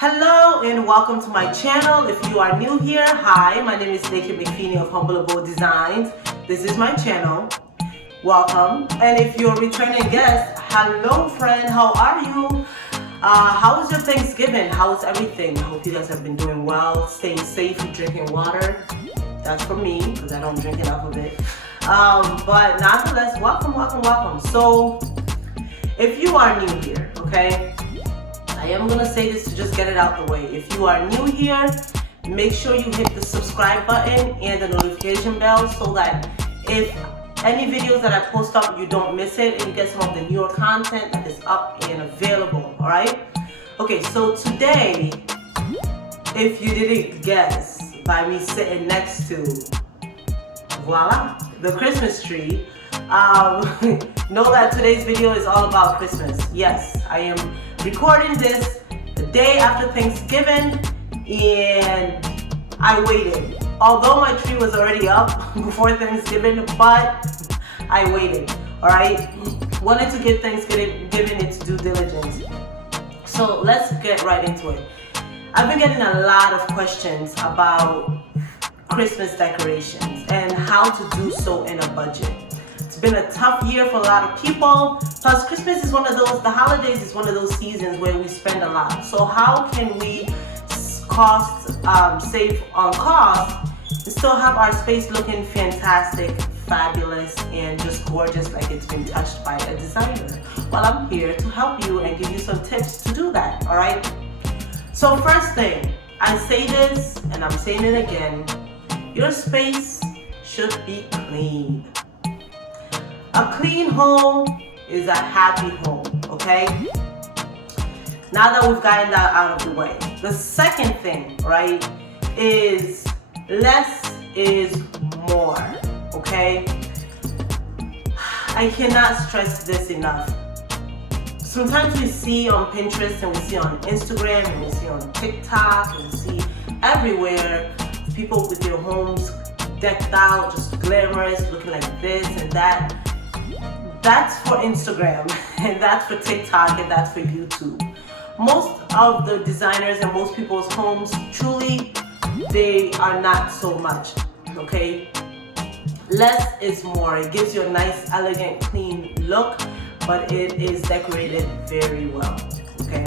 Hello and welcome to my channel. If you are new here, hi, my name is MCFINI of Humble Abode Designs. This is my channel. Welcome. And if you're a returning guest, hello friend, how are you? How was your Thanksgiving? How is everything? I hope you guys have been doing well, staying safe, drinking water. That's for me because I don't drink enough of it. But nonetheless, welcome. So if you are new here, okay, I am going to say this to just get it out the way. If you are new here, make sure you hit the subscribe button and the notification bell so that if any videos that I post up, you don't miss it and you get some of the newer content that is up and available, alright? Okay, so today, if you didn't guess by me sitting next to, voila, the Christmas tree, know that today's video is all about Christmas. Yes, I am recording this the day after Thanksgiving and I waited. Although my tree was already up before Thanksgiving, but I waited, alright? Wanted to give Thanksgiving its due diligence. So let's get right into it. I've been getting a lot of questions about Christmas decorations and how to do so in a budget. It's been a tough year for a lot of people. Plus Christmas is one of those, the holidays is one of those seasons where we spend a lot. So how can we save on cost and still have our space looking fantastic, fabulous, and just gorgeous like it's been touched by a designer? Well, I'm here to help you and give you some tips to do that, all right? So first thing, I say this and I'm saying it again, your space should be clean. A clean home is a happy home, okay? Now that we've gotten that out of the way. The second thing, right, is less is more, okay? I cannot stress this enough. Sometimes we see on Pinterest and we see on Instagram and we see on TikTok and we see everywhere people with their homes decked out, just glamorous, looking like this and that. That's for Instagram and that's for TikTok and that's for YouTube. Most of the designers and most people's homes, truly, they are not so much, okay? Less is more. It gives you a nice, elegant, clean look, but it is decorated very well, okay?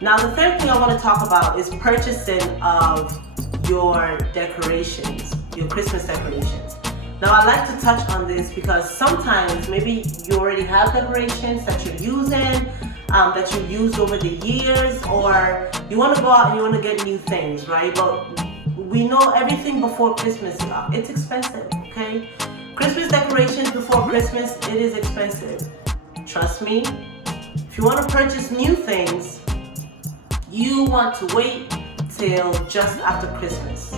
Now, the third thing I want to talk about is purchasing of your decorations, your Christmas decorations. Now, I like to touch on this because sometimes maybe you already have decorations that you're using, that you've used over the years, or you want to go out and you want to get new things, right? But we know everything before Christmas, it's expensive, okay? Christmas decorations before Christmas, it is expensive. Trust me. If you want to purchase new things, you want to wait till just after Christmas.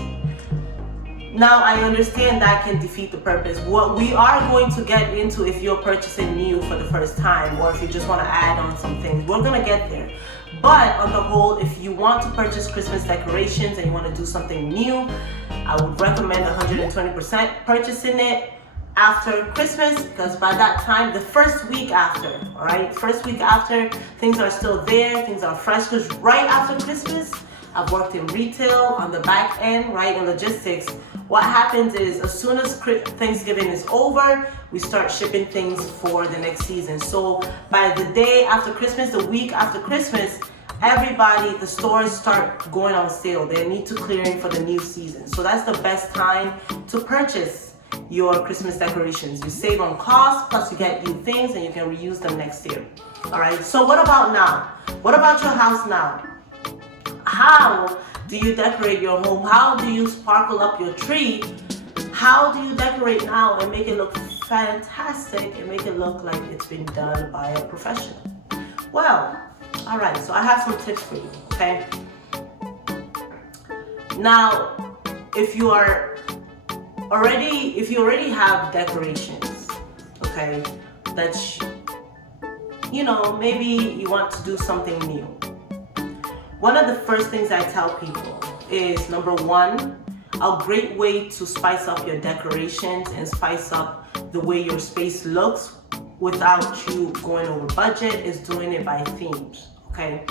Now, I understand that can defeat the purpose. What we are going to get into if you're purchasing new for the first time or if you just want to add on some things, we're going to get there. But on the whole, if you want to purchase Christmas decorations and you want to do something new, I would recommend 120% purchasing it after Christmas, because by that time, the first week after, all right? First week after, things are still there, things are fresh, because right after Christmas, I've worked in retail on the back end, right, in logistics. What happens is as soon as Thanksgiving is over, we start shipping things for the next season. So by the day after Christmas, the week after Christmas, everybody, the stores start going on sale. They need to clear in for the new season. So that's the best time to purchase your Christmas decorations. You save on cost, plus you get new things and you can reuse them next year. All right, so what about now? What about your house now? How do you decorate your home? How do you sparkle up your tree? How do you decorate now and make it look fantastic and make it look like it's been done by a professional? Well, all right, so I have some tips for you, okay? Now, if you already have decorations, okay, that maybe you want to do something new. One of the first things I tell people is, number one, a great way to spice up your decorations and spice up the way your space looks without you going over budget is doing it by themes, okay?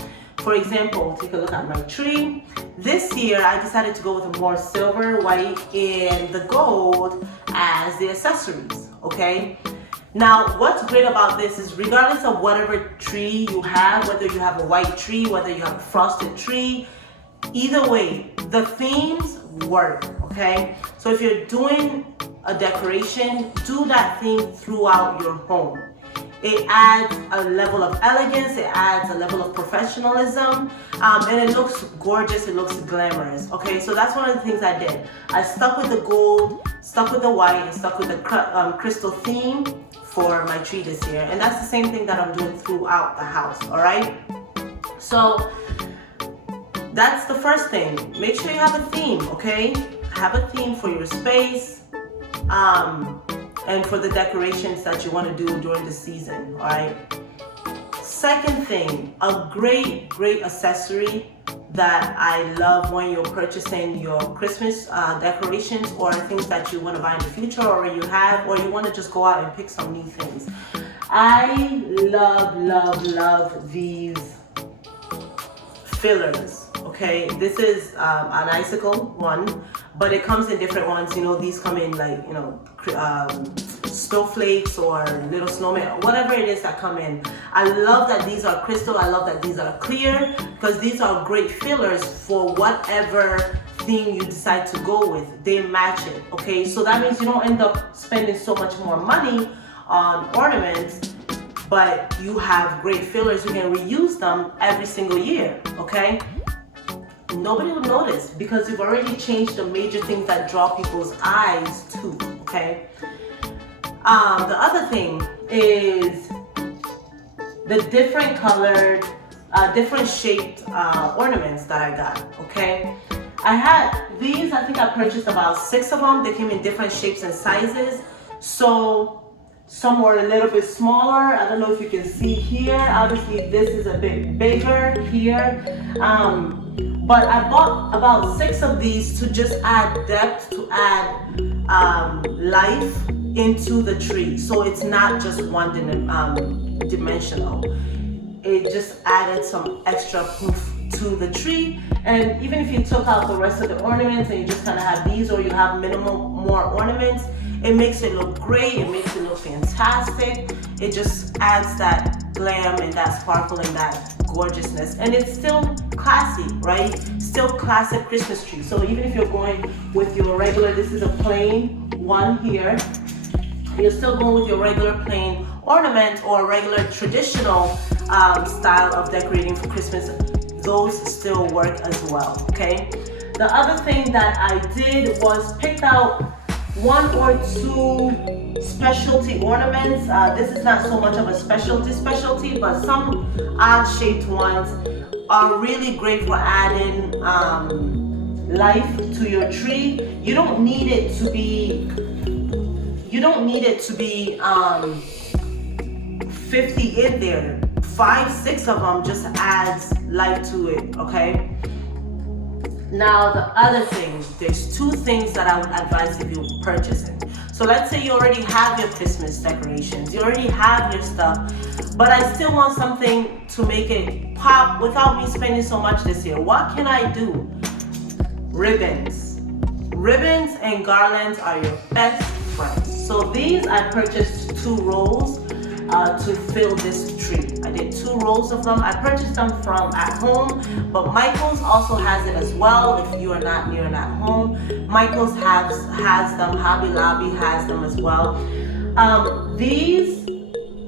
For example, take a look at my tree. This year, I decided to go with a more silver, white, and the gold as the accessories, okay? Now, what's great about this is regardless of whatever tree you have, whether you have a white tree, whether you have a frosted tree, either way, the themes work, okay? So if you're doing a decoration, do that theme throughout your home. It adds a level of elegance, it adds a level of professionalism, and it looks gorgeous, it looks glamorous, okay? So that's one of the things I did. I stuck with the gold, stuck with the white, and stuck with the crystal theme for my tree this year. And that's the same thing that I'm doing throughout the house, all right? So that's the first thing. Make sure you have a theme, okay? Have a theme for your space, and for the decorations that you want to do during the season, all right? Second thing, a great accessory that I love when you're purchasing your Christmas decorations or things that you want to buy in the future, or you have, or you want to just go out and pick some new things. I love these fillers, okay? This is an icicle one, but it comes in different ones. You know, these come in like, you know, snowflakes or little snowmen, whatever it is that come in. I love that these are crystal. I love that these are clear, because these are great fillers for whatever theme you decide to go with. They match it, okay? So that means you don't end up spending so much more money on ornaments, but you have great fillers. You can reuse them every single year, okay? Nobody will notice because you've already changed the major things that draw people's eyes too, okay? The other thing is the different colored, different shaped ornaments that I got, okay? I had these, I think I purchased about 6 of them. They came in different shapes and sizes. So some were a little bit smaller. I don't know if you can see here. Obviously this is a bit bigger here. But I bought about 6 of these to just add depth, to add life into the tree. So it's not just one dimensional. It just added some extra poof to the tree. And even if you took out the rest of the ornaments and you just kind of have these, or you have minimal more ornaments, it makes it look great, it makes it look fantastic. It just adds that glam and that sparkle and that gorgeousness. And it's still classy, right? Still classic Christmas tree. So even if you're going with your regular, this is a plain one here, you're still going with your regular plain ornament or regular traditional style of decorating for Christmas, those still work as well, okay? The other thing that I did was pick out 1 or 2 specialty ornaments. This is not so much of a specialty, but some odd shaped ones are really great for adding life to your tree. You don't need it to be 50 in there. 5, 6 of them just adds life to it, okay? Now the other thing, there's 2 things that I would advise if you're purchasing. So let's say you already have your Christmas decorations, you already have your stuff, but I still want something to make it pop without me spending so much this year. What can I do? Ribbons. Ribbons and garlands are your best friends. So these I purchased 2 rolls to fill this tree. I did 2 rolls of them. I purchased them from at home, but Michael's also has it as well. If you are not near and at home, Michael's has them. Hobby Lobby has them as well.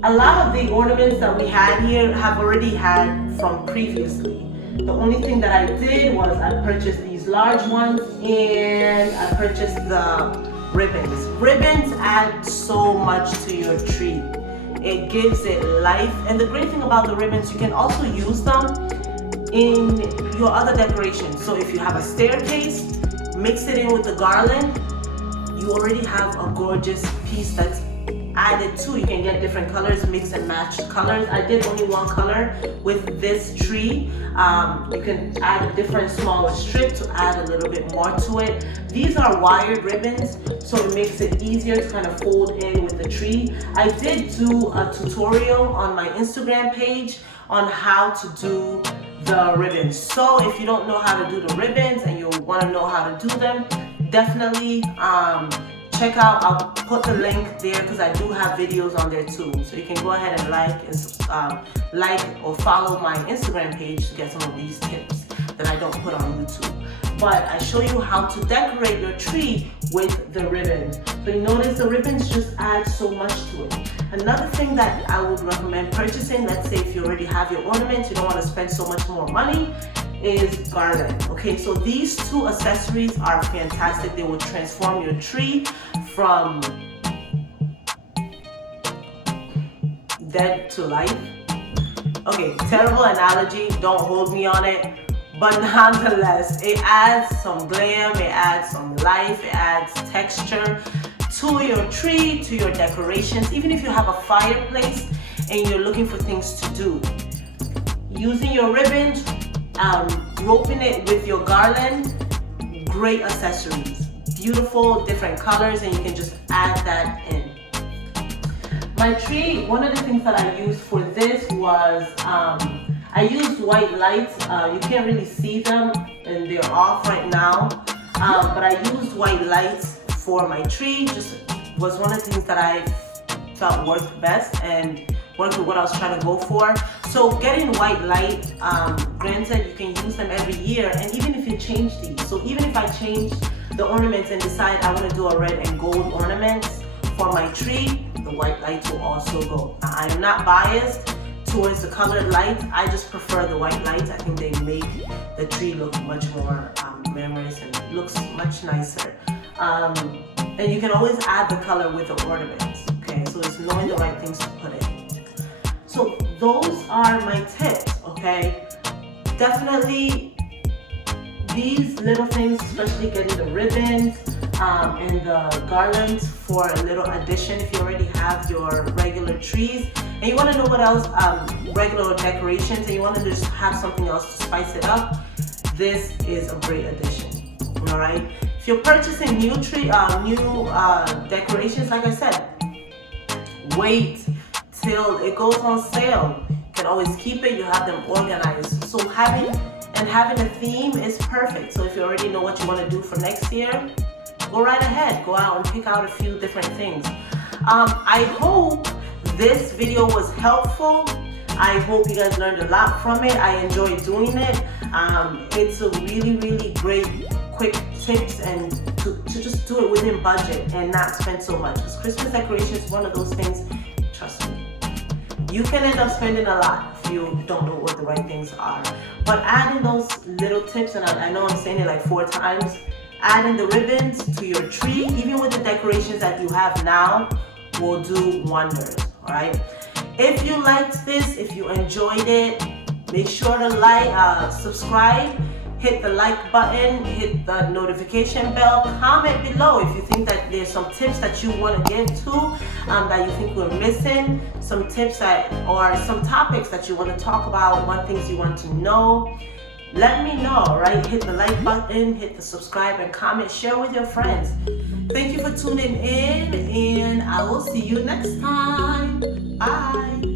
A lot of the ornaments that we had here have already had from previously. The only thing that I did was I purchased these large ones and I purchased the ribbons. Ribbons add so much to your tree. It gives it life. And the great thing about the ribbons, you can also use them in your other decorations. So if you have a staircase, mix it in with the garland, you already have a gorgeous piece that's added to. You can get different colors, mix and match colors. I did only 1 color with this tree. You can add a different smaller strip to add a little bit more to it. These are wired ribbons, so it makes it easier to kind of fold in with the tree. I did do a tutorial on my Instagram page on how to do the ribbons. So if you don't know how to do the ribbons and you want to know how to do them, definitely check out, I'll put the link there because I do have videos on there too. So you can go ahead and like or follow my Instagram page to get some of these tips that I don't put on YouTube. But I show you how to decorate your tree with the ribbons. So you notice the ribbons just add so much to it. Another thing that I would recommend purchasing, let's say if you already have your ornaments, you don't want to spend so much more money, is garland. Okay, so these two accessories are fantastic. They will transform your tree from dead to life. Okay, terrible analogy, don't hold me on it. But nonetheless, it adds some glam, it adds some life, it adds texture to your tree, to your decorations. Even if you have a fireplace and you're looking for things to do, using your ribbons, roping it with your garland, great accessories. Beautiful, different colors, and you can just add that in. My tree, one of the things that I used for this was, I used white lights. You can't really see them and they're off right now, but I used white lights for my tree. Just was one of the things that I felt worked best and worked with what I was trying to go for. So getting white light, granted you can use them every year, and even if you change these, so even if I change the ornaments and decide I want to do a red and gold ornaments for my tree, the white lights will also go. Now, I am not biased towards the colored lights. I just prefer the white lights. I think they make the tree look much more glamorous and it looks much nicer. And you can always add the color with the ornaments. Okay, so it's knowing the right things to put in. So those are my tips. Okay, definitely these little things, especially getting the ribbons and the garlands for a little addition if you already have your regular trees and you want to know what else, regular decorations, and you want to just have something else to spice it up, this is a great addition. All right, if you're purchasing new decorations, like I said, wait till it goes on sale. You can always keep it, you have them organized. So having a theme is perfect. So if you already know what you want to do for next year, go right ahead, go out and pick out a few different things. I hope this video was helpful. I hope you guys learned a lot from it. I enjoyed doing it. It's a really great quick tips and to just do it within budget and not spend so much. Because Christmas decoration is one of those things, trust me, you can end up spending a lot if you don't know what the right things are. But adding those little tips, and I know I'm saying it like 4 times, adding the ribbons to your tree, even with the decorations that you have now, will do wonders. All right. If you liked this, if you enjoyed it, make sure to like, subscribe, hit the like button, hit the notification bell, comment below if you think that there's some tips that you want to give to, that you think we're missing, some tips or some topics that you want to talk about, what things you want to know. Let me know, right? Hit the like button, hit the subscribe and comment, share with your friends. Thank you for tuning in, and I will see you next time. Bye.